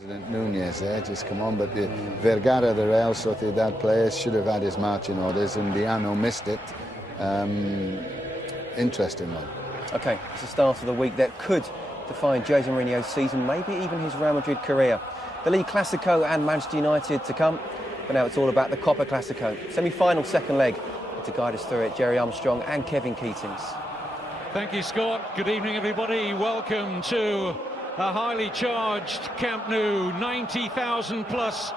Nunez there, just come on, but the Vergara, the Real Sociedad player, should have had his marching orders, and Diano missed it. Interesting one. Okay, it's the start of the week that could define Jose Mourinho's season, maybe even his Real Madrid career. The League Clasico and Manchester United to come, but now it's all about the Copa Clasico. Semi-final second leg. And to guide us through it, Jerry Armstrong and Kevin Keatings. Thank you, Scott. Good evening, everybody. Welcome to a highly charged Camp Nou. 90,000 plus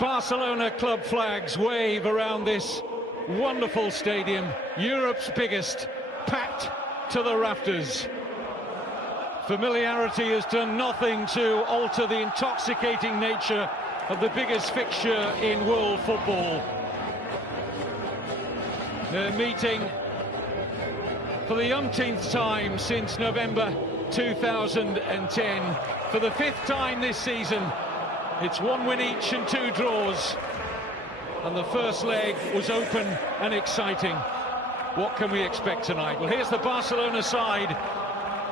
Barcelona club flags wave around this wonderful stadium, Europe's biggest, packed to the rafters. Familiarity has done nothing to alter the intoxicating nature of the biggest fixture in world football. They're meeting for the umpteenth time since November 2010. For the fifth time this season, it's one win each and two draws. And the first leg was open and exciting. What can we expect tonight? Well, here's the Barcelona side.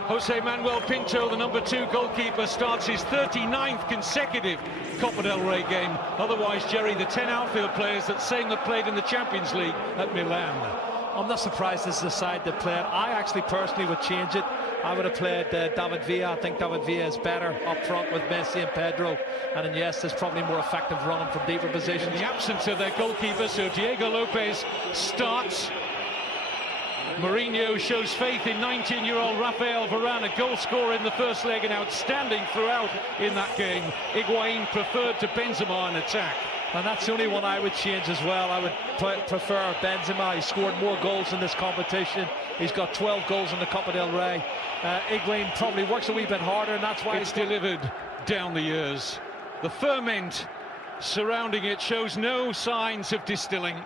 Jose Manuel Pinto, the number 2 goalkeeper, starts his 39th consecutive Copa del Rey game. Otherwise, Jerry, the 10 outfield players that same that played in the Champions League at Milan. I'm not surprised this is the side that played. I actually personally would change it. I would have played David Villa. I think David Villa is better up front with Messi and Pedro. And Iniesta is probably more effective running from deeper positions. In the absence of their goalkeeper, so Diego Lopez starts. Mourinho shows faith in 19-year-old Rafael Varane, a goal scorer in the first leg and outstanding throughout in that game. Higuain preferred to Benzema in attack. And that's the only one I would change as well. I would prefer Benzema. He scored more goals in this competition. He's got 12 goals in the Copa del Rey. Higuain probably works a wee bit harder, and that's why it's delivered down the years. The ferment surrounding it shows no signs of distilling.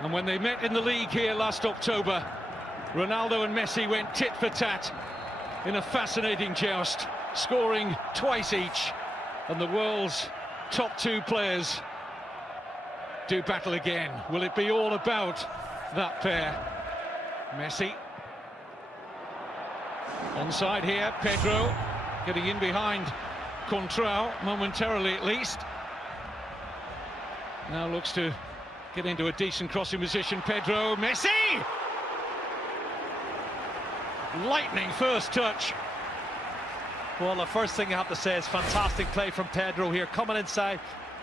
And when they met in the league here last October, Ronaldo and Messi went tit for tat in a fascinating joust, scoring twice each. And the world's top 2 players do battle again. Will it be all about that pair? Messi. Onside here, Pedro getting in behind Contrao, momentarily at least. Now looks to get into a decent crossing position. Pedro, Messi! Lightning first touch. Well, the first thing you have to say is fantastic play from Pedro here, coming inside,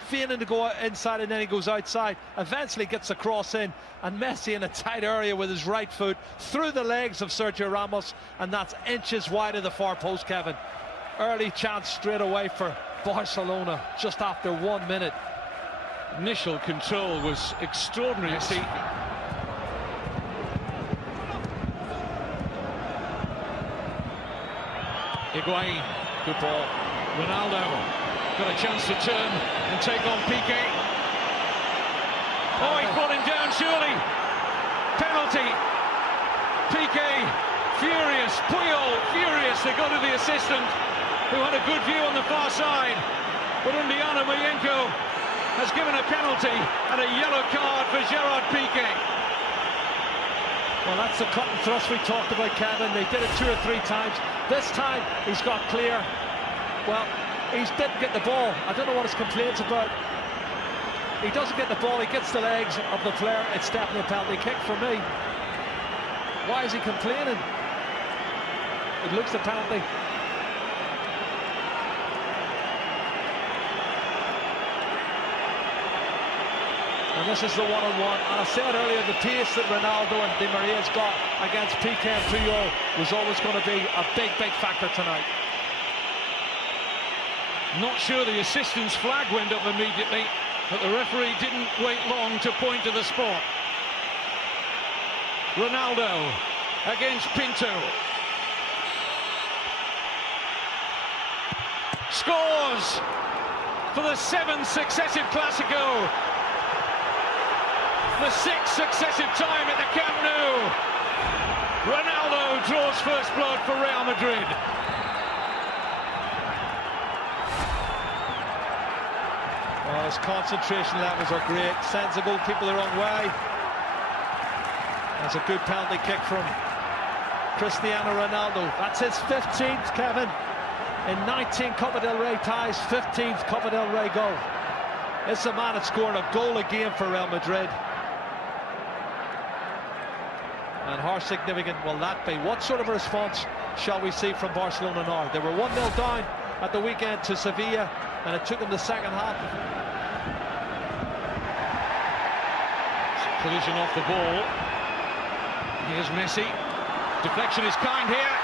feigning to go inside, and then he goes outside, eventually gets the cross in, and Messi in a tight area with his right foot through the legs of Sergio Ramos, and that's inches wide of the far post, Kevin. Early chance straight away for Barcelona just after 1 minute. Initial control was extraordinary. See, Higuain, good ball. Ronaldo got a chance to turn and take on Piqué. Oh, he's falling down, surely. Penalty. Piqué, furious. Puyol, furious. They go to the assistant, who had a good view on the far side. But Undiano Mayenko has given a penalty and a yellow card for Gerard Piqué. Well, that's the cut and thrust we talked about, Kevin. They did it 2 or 3 times. This time, he's got clear. Well, he didn't get the ball. I don't know what his complaint's about. He doesn't get the ball, he gets the legs of the player. It's definitely a penalty kick for me. Why is he complaining? It looks a penalty. And this is the one-on-one. And I said earlier, the pace that Ronaldo and Di Maria's got against Piqué and Puyol was always going to be a big, big factor tonight. Not sure the assistant's flag went up immediately, but the referee didn't wait long to point to the spot. Ronaldo against Pinto. Scores for the 7th successive Clasico. The 6th successive time at the Camp Nou. Ronaldo draws first blood for Real Madrid. Well, his concentration levels are great. Sends the goalkeeper the wrong way. That's a good penalty kick from Cristiano Ronaldo. That's his 15th, Kevin. in 19 Copa del Rey ties, 15th Copa del Rey goal. It's a man that's scoring a goal a game for Real Madrid. And how significant will that be? What sort of a response shall we see from Barcelona now? They were 1-0 down at the weekend to Sevilla, and it took them the second half. Collision off the ball. Here's Messi. Deflection is kind here.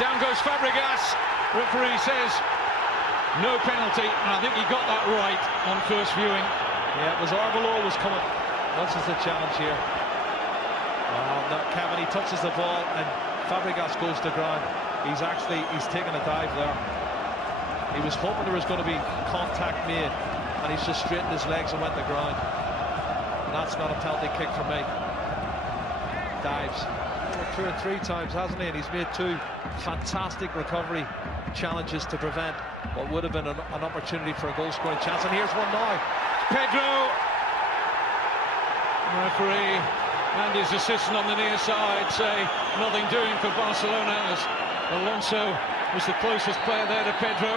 Down goes Fabregas. Referee says no penalty, and I think he got that right on first viewing. Yeah, it was Arbeloa was coming. This is the challenge here. Kevin, he touches the ball and Fabregas goes to ground. He's taken a dive there. He was hoping there was going to be contact made, and he's just straightened his legs and went to ground. And that's not a penalty kick for me. Dives 2 or 3 times, hasn't he? And he's made 2 fantastic recovery challenges to prevent what would have been an opportunity for a goal-scoring chance. And here's one now. Pedro. Referee and his assistant on the near side say nothing doing for Barcelona, as Alonso was the closest player there to Pedro.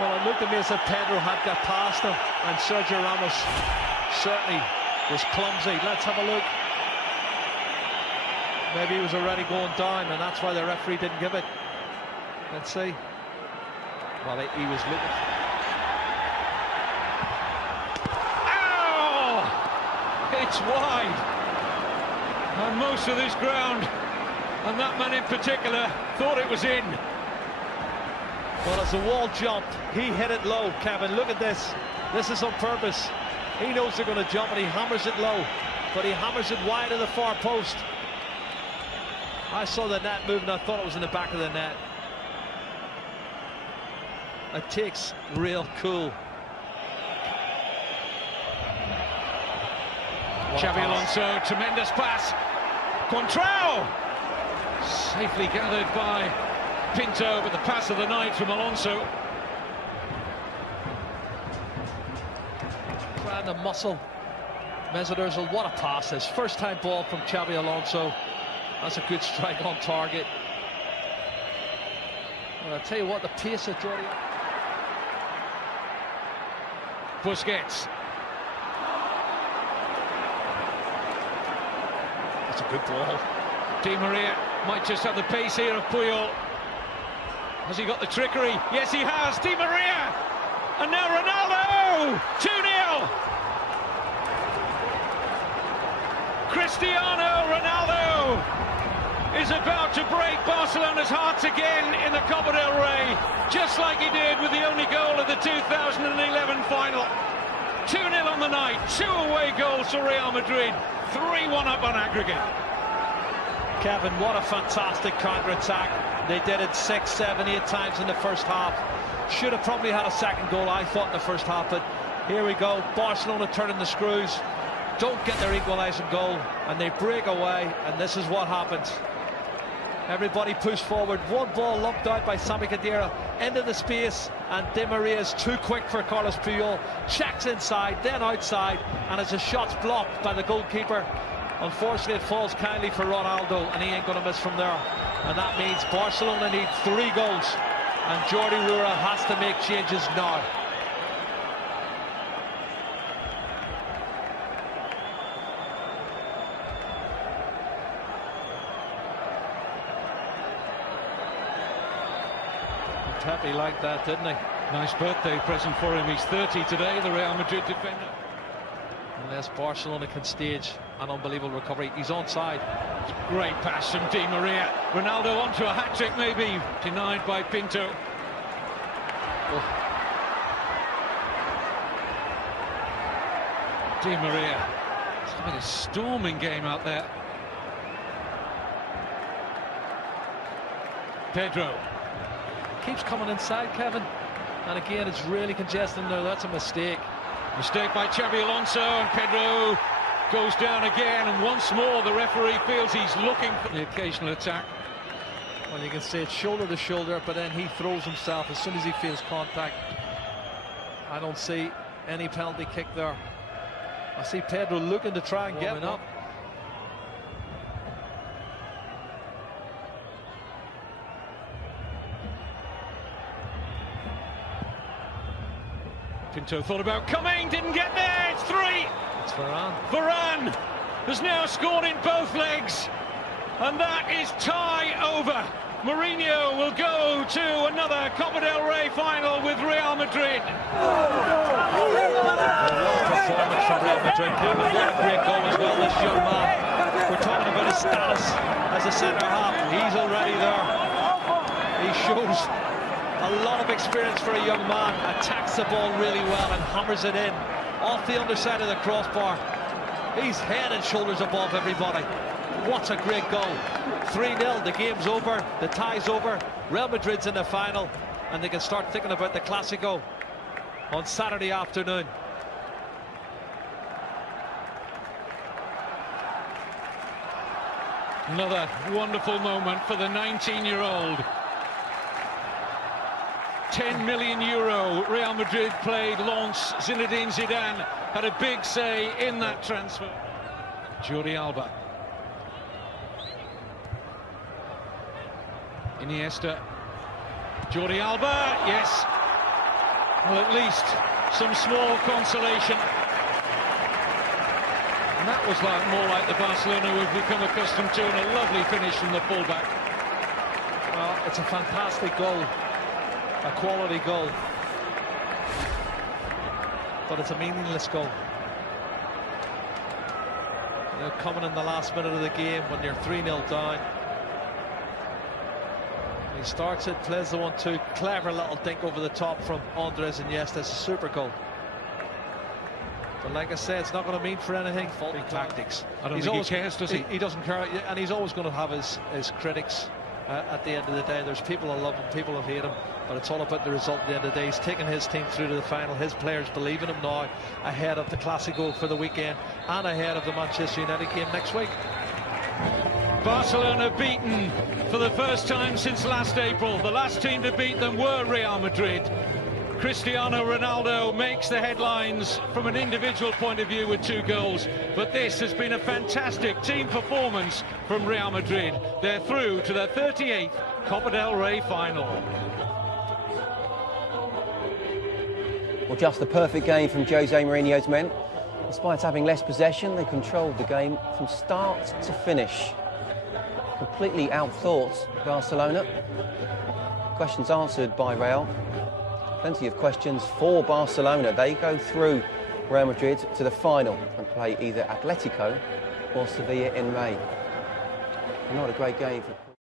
Well, it looked to me as if Pedro had got past him, and Sergio Ramos certainly was clumsy. Let's have a look. Maybe he was already going down, and that's why the referee didn't give it. Let's see. Well, he was looking. It's wide, and most of this ground, and that man in particular, thought it was in. Well, as the wall jumped, he hit it low, Kevin. Look at this. This is on purpose. He knows they're going to jump, and he hammers it low, but he hammers it wide of the far post. I saw the net move, and I thought it was in the back of the net. It takes real cool. Xabi Alonso, tremendous pass. Contrao! Safely gathered by Pinto, but the pass of the night from Alonso. Trying to muscle Mesut Ozil. What a pass this. First time ball from Xabi Alonso. That's a good strike on target. Well, I'll tell you what, the pace of Jordi. Busquets. That's a good ball. Di Maria might just have the pace here of Puyol. Has he got the trickery? Yes, he has. Di Maria! And now Ronaldo! 2-0! Cristiano Ronaldo is about to break Barcelona's hearts again in the Copa del Rey, just like he did with the only goal of the 2011 final. 2-0 on the night, 2 away goals for Real Madrid, 3-1 up on aggregate. Kevin, what a fantastic counter-attack. They did it 6, 7, 8 times in the first half. Should have probably had a second goal, I thought, in the first half, but here we go. Barcelona turning the screws, don't get their equalising goal, and they break away, and this is what happens. Everybody pushed forward. One ball lumped out by Sami Khedira into the space, and Di Maria is too quick for Carlos Puyol. Checks inside, then outside, and as the shot's blocked by the goalkeeper, unfortunately it falls kindly for Ronaldo, and he ain't going to miss from there. And that means Barcelona need 3 goals, and Jordi Rura has to make changes now. Happy like that, didn't he? Nice birthday present for him. He's 30 today, the Real Madrid defender. Unless Barcelona can stage an unbelievable recovery. He's onside. Great pass from Di Maria. Ronaldo onto a hat-trick, maybe. Denied by Pinto. Oh. Di Maria. It's been a storming game out there. Pedro. Keeps coming inside, Kevin, and again it's really congested now. That's a mistake. Mistake by Xabi Alonso, and Pedro goes down again, and once more the referee feels he's looking for the occasional attack. Well, you can see it's shoulder to shoulder, but then he throws himself as soon as he feels contact. I don't see any penalty kick there. I see Pedro looking to try and get up. Pinto thought about coming, didn't get there, it's 3! It's Varane. Varane has now scored in both legs, and that is tie over. Mourinho will go to another Copa del Rey final with Real Madrid. Performance from Real Madrid. What a great goal as well, this young man. We're talking about his status as a centre-half. He's already there. He shows a lot of experience for a young man. Attacks the ball really well and hammers it in off the underside of the crossbar. He's head and shoulders above everybody. What a great goal. 3-0, the game's over, the tie's over. Real Madrid's in the final, and they can start thinking about the Clásico on Saturday afternoon. Another wonderful moment for the 19-year-old. 10 million euro Real Madrid played Lens. Zinedine Zidane had a big say in that transfer. Jordi Alba. Iniesta. Jordi Alba, yes. Well, at least some small consolation. And that was more like the Barcelona we've become accustomed to, and a lovely finish from the fullback. Well, it's a fantastic goal, a quality goal, but it's a meaningless goal. You know, coming in the last minute of the game when you're 3-0 down. He starts it, plays the 1-2, clever little dink over the top from Andres Iniesta. It's a super goal. But like I said, it's not going to mean for anything. Faulty tactics. I don't think he cares, does he? He doesn't care, and he's always going to have his critics at the end of the day. There's people who love him, people who hate him, but it's all about the result at the end of the day. He's taken his team through to the final. His players believe in him now, ahead of the Clásico for the weekend and ahead of the Manchester United game next week. Barcelona beaten for the first time since last April. The last team to beat them were Real Madrid. Cristiano Ronaldo makes the headlines from an individual point of view with 2 goals, but this has been a fantastic team performance from Real Madrid. They're through to their 38th Copa del Rey final. Well, just the perfect game from Jose Mourinho's men. Despite having less possession, they controlled the game from start to finish. Completely outthought Barcelona. Questions answered by Real. Plenty of questions for Barcelona. They go through Real Madrid to the final and play either Atletico or Sevilla in May. Not a great game for